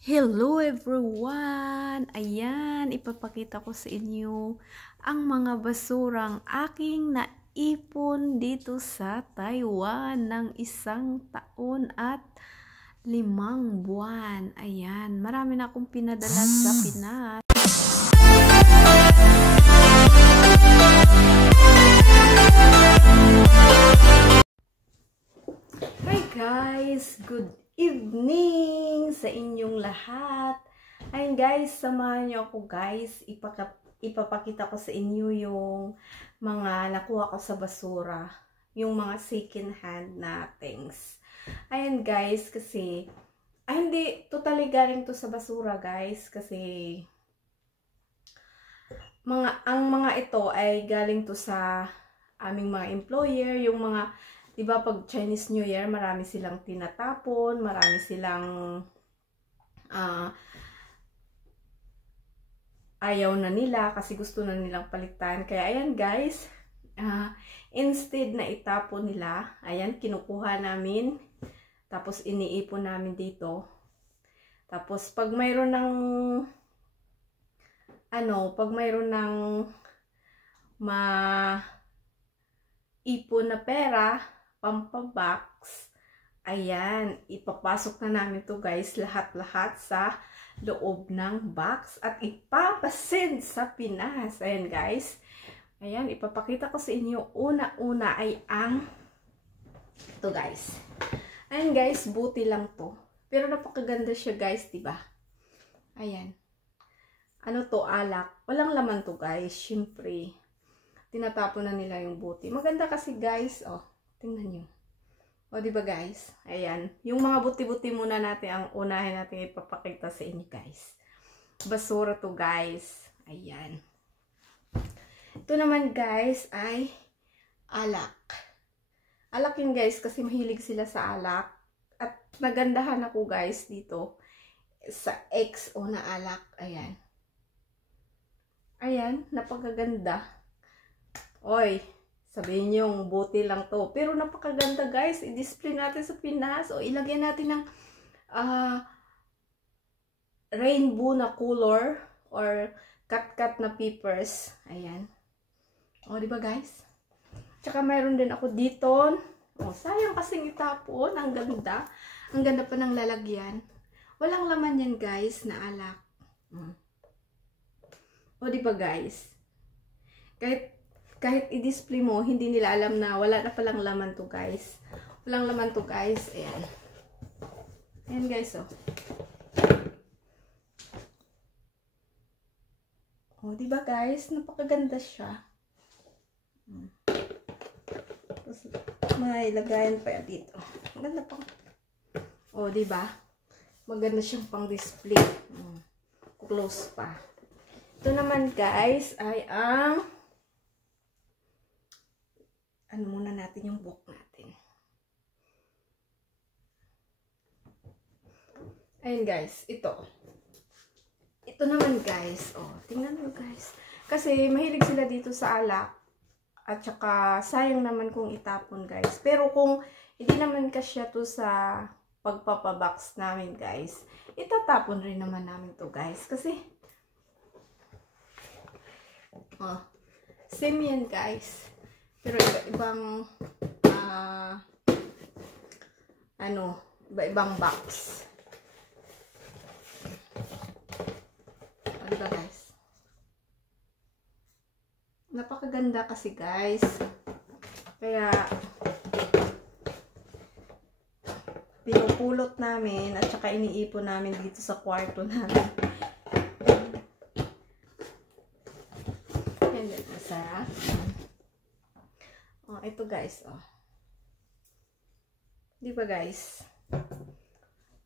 Hello everyone! Ayan, ipapakita ko sa inyo ang mga basurang aking naipon dito sa Taiwan ng 1 taon at 5 buwan. Ayan, marami na akong pinadala sa Pinas. Hi guys! Good evening sa inyong lahat. Ayun guys, samahan niyo ako guys. Ipapakita ko sa inyo yung mga nakuha ko sa basura. Yung mga second hand na things. Ayun guys, kasi hindi totally galing to sa basura guys. Kasi ang mga ito ay galing to sa aming mga employer. Yung mga, diba pag Chinese New Year, marami silang tinatapon, marami silang ayaw na nila kasi gusto na nilang palitan. Kaya ayan guys, instead na itapon nila, ayan, kinukuha namin. Tapos iniipon namin dito. Tapos pag mayroon ng ipon na pera, pampabox, ayan, ipapasok na namin to guys, lahat-lahat sa loob ng box at ipapasend sa Pinas. Ayan guys, ayan, ipapakita ko sa inyo. Una-una ay ang ito guys. Ayan guys, buti lang to. Pero napakaganda siya guys, diba? Ayan. Ano to, alak. Walang laman to guys, syempre. Tinatapon na nila yung buti. Maganda kasi guys, oh, tingnan nyo. O, diba guys? Ayan. Yung mga buti-buti muna natin ang unahin natin ipapakita sa inyo guys. Basura to guys. Ayan. Ito naman guys ay alak. Alak yun guys kasi mahilig sila sa alak. At nagandahan ako guys dito sa XO na alak. Ayan. Ayan. Napakaganda. Oy. Sabihin nyo, buti lang to. Pero napakaganda guys. I-display natin sa Pinas. O ilagyan natin ng rainbow na color. Or cut-cut na papers. Ayan. O diba guys? Tsaka mayroon din ako dito. O sayang kasing itapon. Ang ganda. Ang ganda pa ng lalagyan. Walang laman yan guys na alak. O diba guys? Kahit i-display mo, hindi nila alam na wala na palang laman to guys. Walang laman to guys. Ayan. Ayan guys, oh. Oh, diba guys? Napakaganda siya. Tapos, may lagayan pa yan dito. Maganda pang. Oh, diba? Maganda siyang pang display. Close pa. Ito naman guys ay ang muna natin yung book natin. Ayun guys, ito. Ito naman guys, oh, tingnan mo guys. Kasi mahilig sila dito sa alak. At saka sayang naman kung itapon guys. Pero kung hindi naman kasya to sa pagpapabox namin guys, itatapon rin naman namin to guys. Kasi same yan guys. Pero iba-ibang iba-ibang box. O, diba guys? Napakaganda kasi guys. Kaya pinupulot namin at saka iniipon namin dito sa kwarto namin. Yan din masarap. Oh, ito guys, oh. Di ba guys?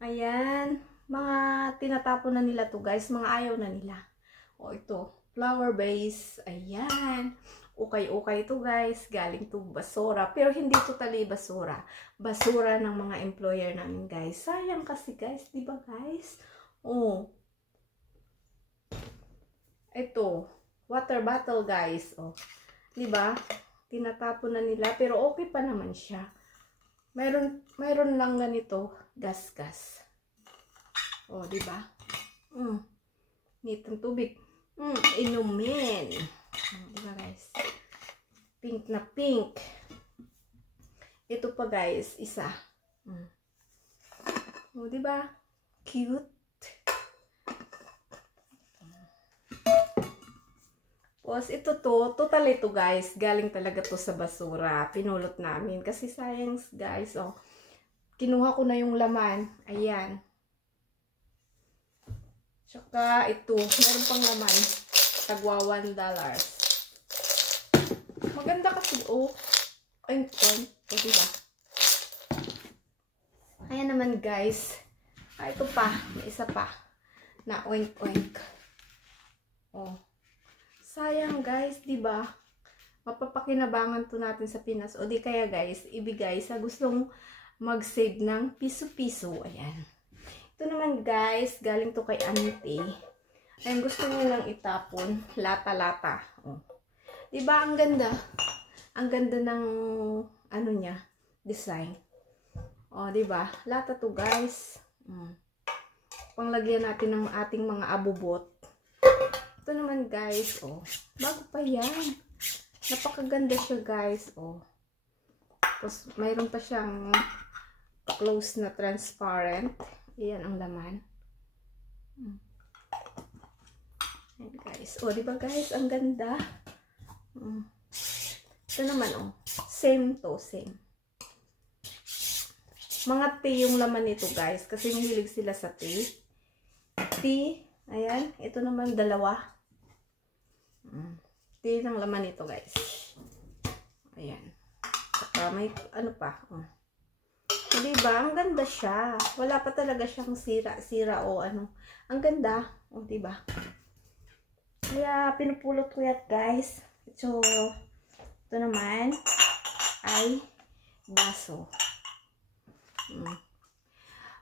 Ayan, mga tinatapon na nila to guys, mga ayaw na nila. Oh, ito, flower base. Ayan. Ukay-ukay to guys, galing to basura, pero hindi totally basura. Basura ng mga employer namin guys. Sayang kasi guys, di ba guys? Oh. Ito, water bottle guys, oh. Di ba? Tinatapon na nila, pero okay pa naman siya. Mayroon lang ganito, gas-gas. O, diba? Nitong tubig. Inumin. Diba guys? Pink na pink. Ito pa guys, isa. O, diba? Cute. Tapos, ito total ito guys, galing talaga to sa basura. Pinulot namin. Kasi sayang guys, oh. Kinuha ko na yung laman. Ayan. Tsaka ito, meron pang laman. Tagwa $1. Maganda kasi, oh. Oink, oink. O, diba? Ayan naman guys. Ito pa. May isa pa. Na oink, oink. Oh. Sayang guys, 'di ba? Mapapakinabangan to natin sa Pinas. O di kaya guys, ibigay sa gustong mag-save ng piso-piso. Ayan. Ito naman guys, galing to kay Auntie. Ayan, gusto niya lang itapon. Lata-lata. O. 'Di ba ang ganda? Ang ganda ng ano niya, design. O, 'di ba? Lata to guys. Panglagyan natin ng ating mga abubot. Ito naman guys, oh. Bago pa yan. Napakaganda siya guys, oh. Tapos, mayroon pa siyang close na transparent. Ayan ang laman. Ayan guys. Oh, diba guys? Ang ganda. Ito naman, oh. Same to, same. Mga tea yung laman nito guys. Kasi mahilig sila sa tea. Tea. Ayan. Ito naman dalawa. Tea ng laman nito guys. Ayan. Saka may ano pa. So, diba? Ang ganda siya. Wala pa talaga siyang sira o ano. Ang ganda. O, diba? Kaya pinupulot ko yan guys. So, ito naman ay baso.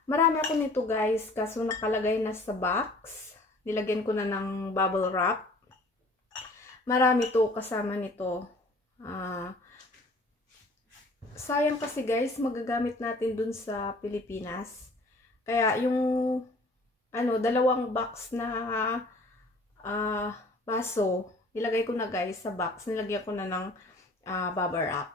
Marami ako nito guys. Kaso nakalagay na sa box. Nilagyan ko na ng bubble wrap. Marami to kasama nito. Sayang kasi guys, magagamit natin dun sa Pilipinas. Kaya yung ano, dalawang box na baso, nilagay ko na guys sa box. Nilagyan ko na ng bubble wrap.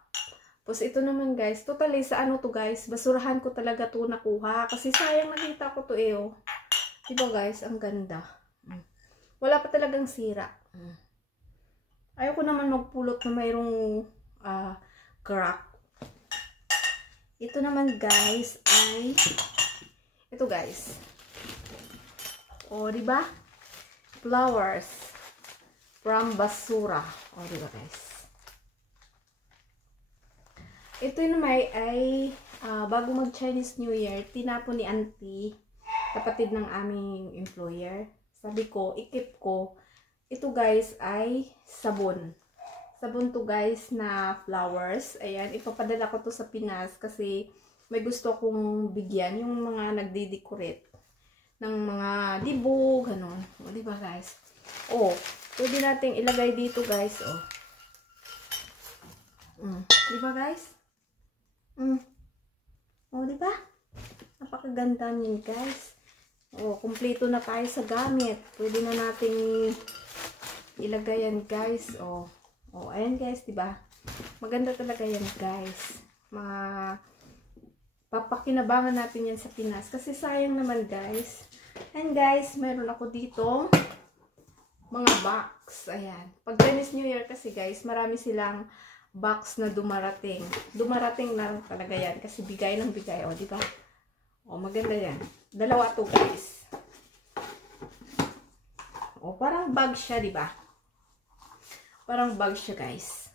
Tapos ito naman guys, totally sa ano to guys, basurahan ko talaga to nakuha. Kasi sayang nakita ko to oh. Diba guys, ang ganda. Wala pa talagang sira. Ayoko naman magpulot na mayroong crack. Ito naman guys ay ito guys. O, diba? Flowers from basura. O, diba guys? Ito naman ay bago mag Chinese New Year, tinapon ni Auntie, kapatid ng aming employer. Sabi ko, ikip ko. Ito guys ay sabon. Sabon to guys na flowers. Ayan, ipapadala ko to sa Pinas kasi may gusto kong bigyan yung mga nagde-decorate ng mga dibog, ganun. O, diba guys? O, pwede nating ilagay dito guys, o. Diba guys? O, diba? Napakaganda niyan guys. O, kumpleto na tayo sa gamit. Pwede na nating ilagay yan guys. O, ayan guys, diba? Maganda talaga yan guys. Papakinabangan natin yan sa Pinas. Kasi sayang naman guys. And guys, meron ako dito mga box. Ayan. Pag Chinese New Year kasi guys, marami silang box na dumarating. Dumarating na talaga yan. Kasi bigay ng bigay. O, diba? O, maganda yan. Dalawa to guys. O, parang bag siya, diba? Parang bag siya, guys.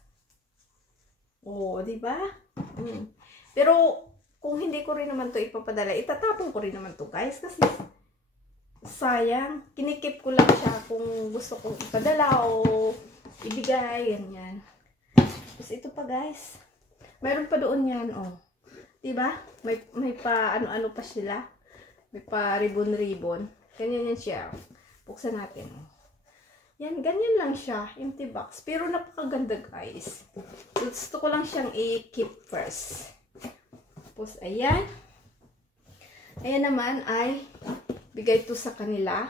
O, diba? Pero, kung hindi ko rin naman to ipapadala, itatapon ko rin naman to, guys. Kasi, sayang. Kinikip ko lang siya kung gusto kong ipadala o ibigay. Ganyan. Tapos, ito pa, guys. Mayroon pa doon yan, o. Diba? May pa, ano-ano pa sila. May pa ribbon-ribbon. Ganyan yan siya. Buksan natin, o. Yan, ganyan lang siya. Empty box. Pero napakaganda guys. Gusto ko lang siyang i-keep first. Tapos, ayan. Ayan naman ay Bigay to sa kanila.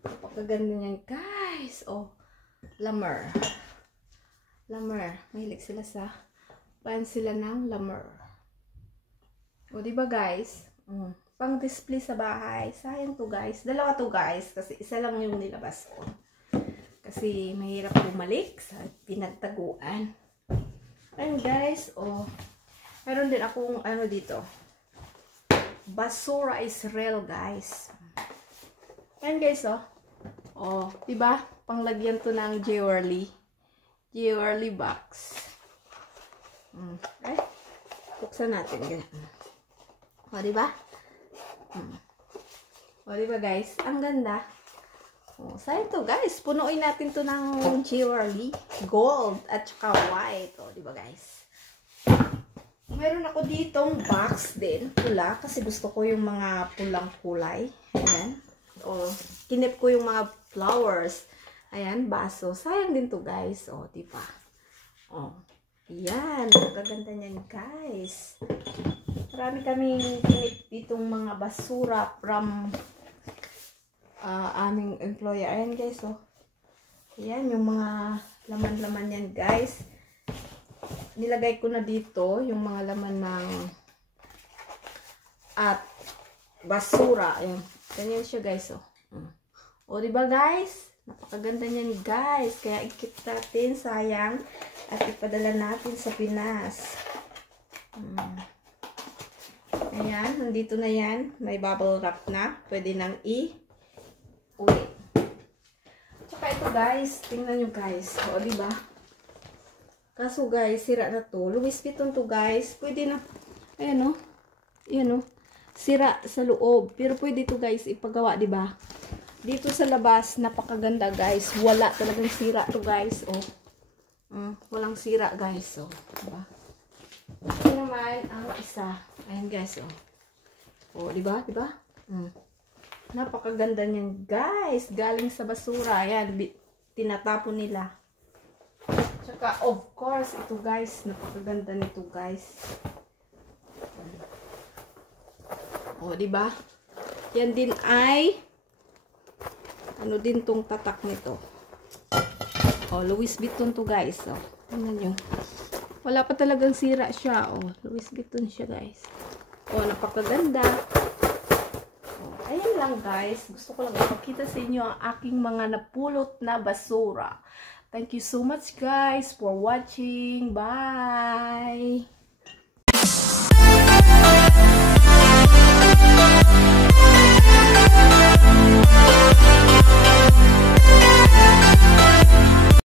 Napakaganda niyan, guys. Oh, Lamer. Lamer. Mahilig sila sa pan sila ng Lamer. O, diba guys? Pang display sa bahay. Sayang to guys. Dalawa to guys. Kasi isa lang yung nilabas ko. Kasi mahirap bumalik sa pinagtaguan. Ayun guys. O, meron din akong ano dito. Basura is real guys. Ayun guys oh. O, diba? Panglagyan to ng jewelry. Jewelry box. Ay, buksan natin. Ganyan. O, diba? O, diba guys? Ang ganda. O, saan to guys? Punuin natin to ng jewelry. Gold at saka white. O, diba guys? Meron ako ditong box din. Pula. Kasi gusto ko yung mga pulang kulay. Ayan. O, kinip ko yung mga flowers. Ayan, baso. Sayang din to guys. O, diba? O, ayan. Magaganda niyan guys. Marami kaming kinip ditong mga basura from aming employer. Ayan guys, oh. Ayan, yung mga laman-laman yan guys. Nilagay ko na dito yung mga laman ng at basura. Ayan. Ganyan siya guys, oh. O, diba guys? Napakaganda niyan guys. Kaya ikip natin, sayang. At ipadala natin sa Pinas. Ayan, nandito na yan. May bubble wrap na. Pwede nang i-uwi. Tsaka ito guys, tingnan nyo guys. O, diba? Kaso guys, sira na to. Louis Vuitton to guys. Pwede na, ayan o. Ayan o. Sira sa loob. Pero pwede to guys ipagawa, diba? Dito sa labas, napakaganda guys. Wala talagang sira to guys. O. Walang sira guys. O. Diba? Ito naman ang isa. Ayan guys, oh. Oh, diba? Diba? Napakaganda niyan, guys. Galing sa basura. Ayan, tinatapon nila. Tsaka, of course, ito guys. Napakaganda nito, guys. Oh, diba? Yan din ay ano din tong tatak nito. Oh, Louis Vuitton to, guys. Oh, tingnan nyo. Wala pa talagang sira siya. Oh, Louis Vuitton siya, guys. Oh, napakaganda. Oh, ayan lang, guys. Gusto ko lang ipakita sa inyo ang aking mga napulot na basura. Thank you so much, guys, for watching. Bye!